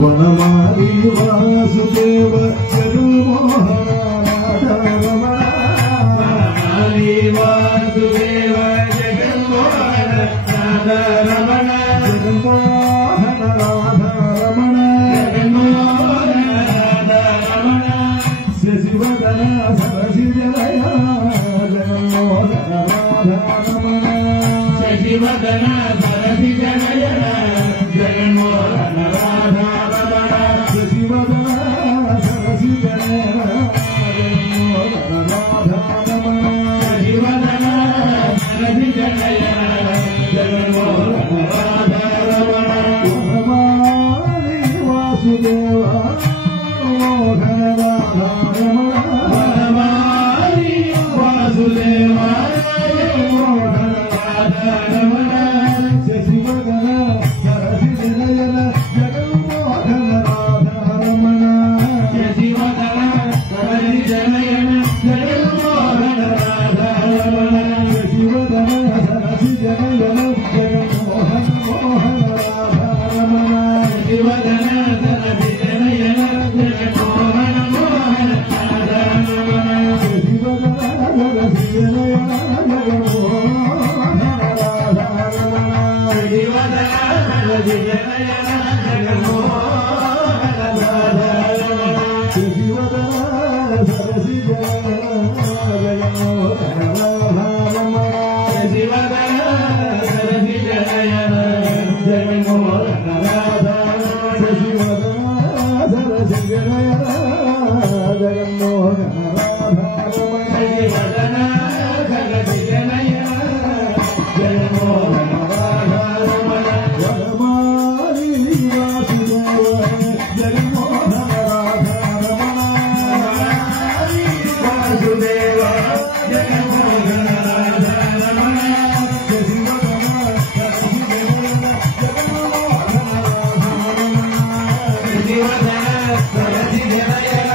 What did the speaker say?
Vanamali Vasudev Jaganmohan Vanamali Vasudev Jaganmohan Radha Raman Jaganmohan Radha Raman Jaganmohan Radha Raman शशिवदन सरसिजनय Jaganmohan Radha Raman शशिवदन सरसिजनय Jaganmohan Radha Raman शशिवदन सरसिजनय Jaganmohan Radha Raman शशिवदन सरसिजनय Jaganmohan Radha Raman Vanamali Vasudev Mohan Radha Raman Vanamali Vasudev Mohan Radha Raman शशिवदन सरसिजनय Jaganmohan Radha Raman शशिवदन सरसिजनय Jaganmohan Radha Raman शशिवदन सरसिजनय Jaganmohan Mohan Radha Raman शशिवदन सरसिजनय Jaganmohan Mohan Radha Raman शशिवदन सरसिजनय Jaganmohan Radha Raman शशिवदन सरसिजनय Jaganmohan Radha Raman शशिवदन सरसिजनय Jaganmohan Radha Raman शशिवदन सरसिजनय Jaganmohan Radha Raman शशिवदन सरसिजनय Jaganmohan Radha Raman शशिवदन सरसिजनय Jaganmohan Radha Raman Vanamali Vasudev Jaganmohan Radha Raman Vasudev Jaganmohan Radha Raman शशिवदन सरसिजनय Jaganmohan Radha Raman शशिवदन सरसिजनय